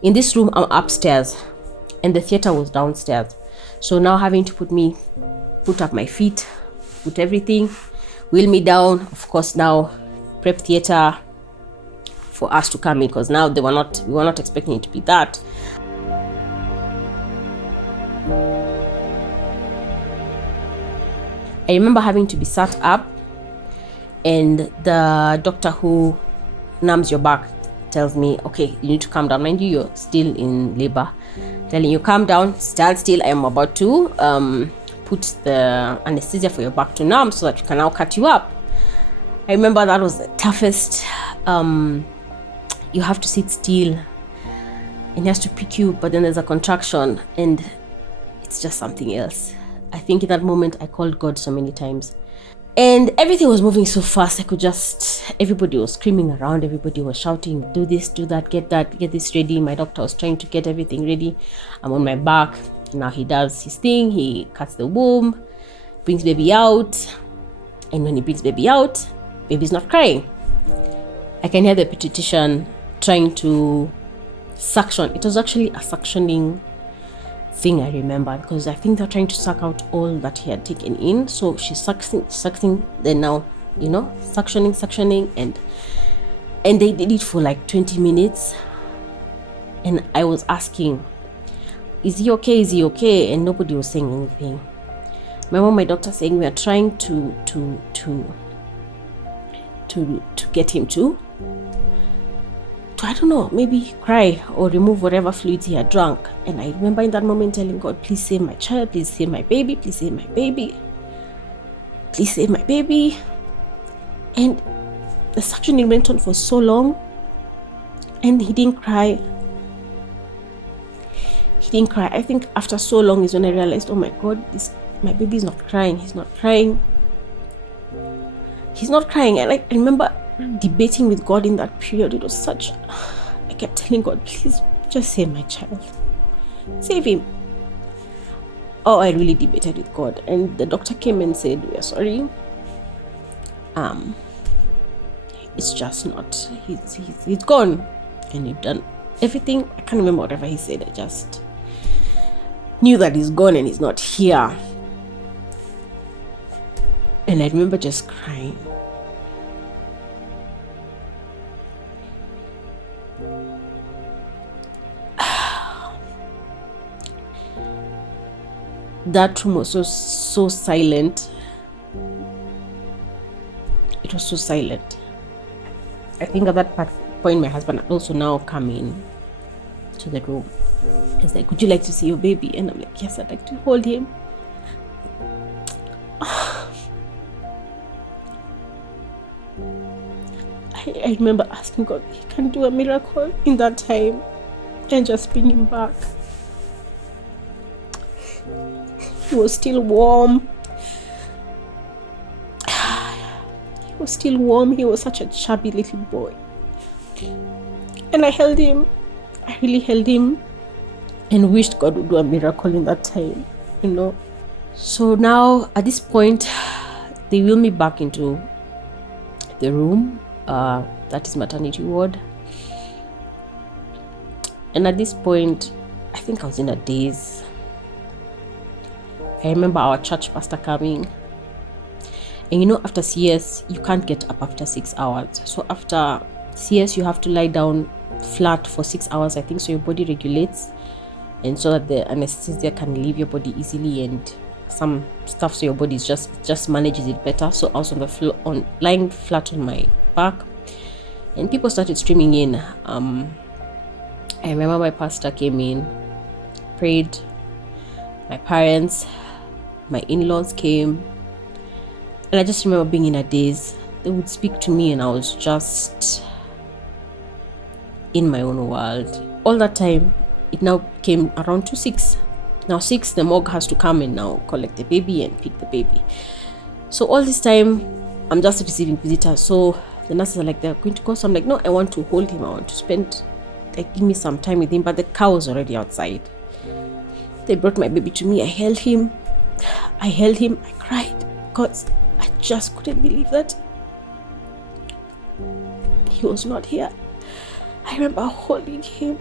In this room, I'm upstairs and the theater was downstairs. So now having to put up my feet, put everything, wheel me down. Of course, now prep theater for us to come in, because now we were not expecting it to be that. I remember having to be sat up, and the doctor who numbs your back tells me, okay, you need to calm down. Mind you, you're still in labor. Telling you, calm down, stand still. I am about to put the anesthesia for your back to numb so that we can now cut you up. I remember that was the toughest. You have to sit still and he has to pick you, but then there's a contraction and it's just something else. I think in that moment I called God so many times, and everything was moving so fast. Everybody was screaming around, everybody was shouting, do this, do that, get this ready. My doctor was trying to get everything ready. I'm on my back. Now he does his thing, he cuts the womb, brings baby out, and when he brings baby out, baby's not crying. I can hear the pediatrician trying to suction. It was actually a suctioning thing, I remember, because I think they're trying to suck out all that he had taken in. So she's sucking, then now, suctioning, and they did it for like 20 minutes. And I was asking, is he okay? And nobody was saying anything. My doctor saying we are trying to get him to I don't know, maybe cry or remove whatever fluids he had drunk. And I remember in that moment telling God, please save my child, please save my baby, please save my baby, please save my baby. And the suctioning went on for so long and he didn't cry. I think after so long is when I realized, oh my God, my baby is not crying. He's not crying. And I remember debating with God in that period. It was I kept telling God, please just save my child, save him. Oh, I really debated with God, and the doctor came and said, we are sorry, it's just not, he's gone, and you've done everything. I can't remember whatever he said. I just knew that he's gone and he's not here. And I remember just crying. That room was so silent. It was so silent. I think at that point my husband had also now come in to the room. He's like, would you like to see your baby? And I'm like, yes, I'd like to hold him. I remember asking God, he can do a miracle in that time and just bring him back. He was still warm. He was such a chubby little boy. And I held him. I really held him and wished God would do a miracle in that time, So now at this point, they wheel me back into the room. That is maternity ward. And at this point, I think I was in a daze. I remember our church pastor coming. And after CS, you can't get up after 6 hours. So after CS, you have to lie down flat for 6 hours, I think, so your body regulates. And so that the anesthesia can leave your body easily and some stuff, so your body just manages it better. So I was on the floor, lying flat on my back. And people started streaming in. I remember my pastor came in, prayed. My parents, my in-laws came, and I just remember being in a daze. They would speak to me and I was just in my own world. All that time, it now came around to 6. Now 6, the morgue has to come and now collect the baby and pick the baby. So all this time, I'm just receiving visitors. So the nurses are like, they're going to go. So I'm like, no, I want to hold him. I want to spend, give me some time with him. But the car was already outside. They brought my baby to me. I held him. I cried because I just couldn't believe that he was not here. I remember holding him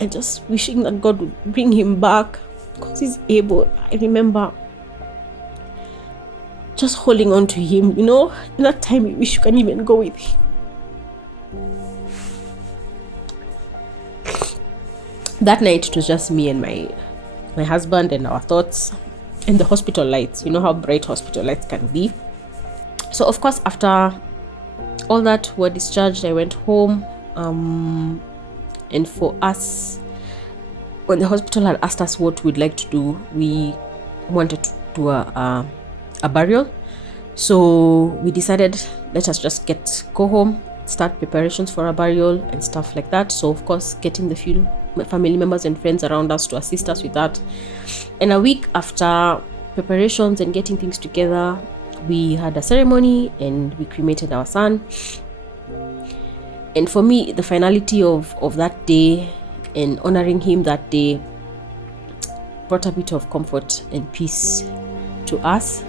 and just wishing that God would bring him back because he's able. I remember just holding on to him, in that time you wish you can even go with him. That night it was just me and my husband and our thoughts and the hospital lights. You know how bright hospital lights can be. So of course, after all that, we're discharged. I went home, and for us, when the hospital had asked us what we'd like to do, we wanted to do a burial. So we decided, let us just go home, start preparations for a burial and stuff like that. So of course, getting the few family members and friends around us to assist us with that. And a week after preparations and getting things together, we had a ceremony and we cremated our son. And for me, the finality of that day and honoring him that day brought a bit of comfort and peace to us.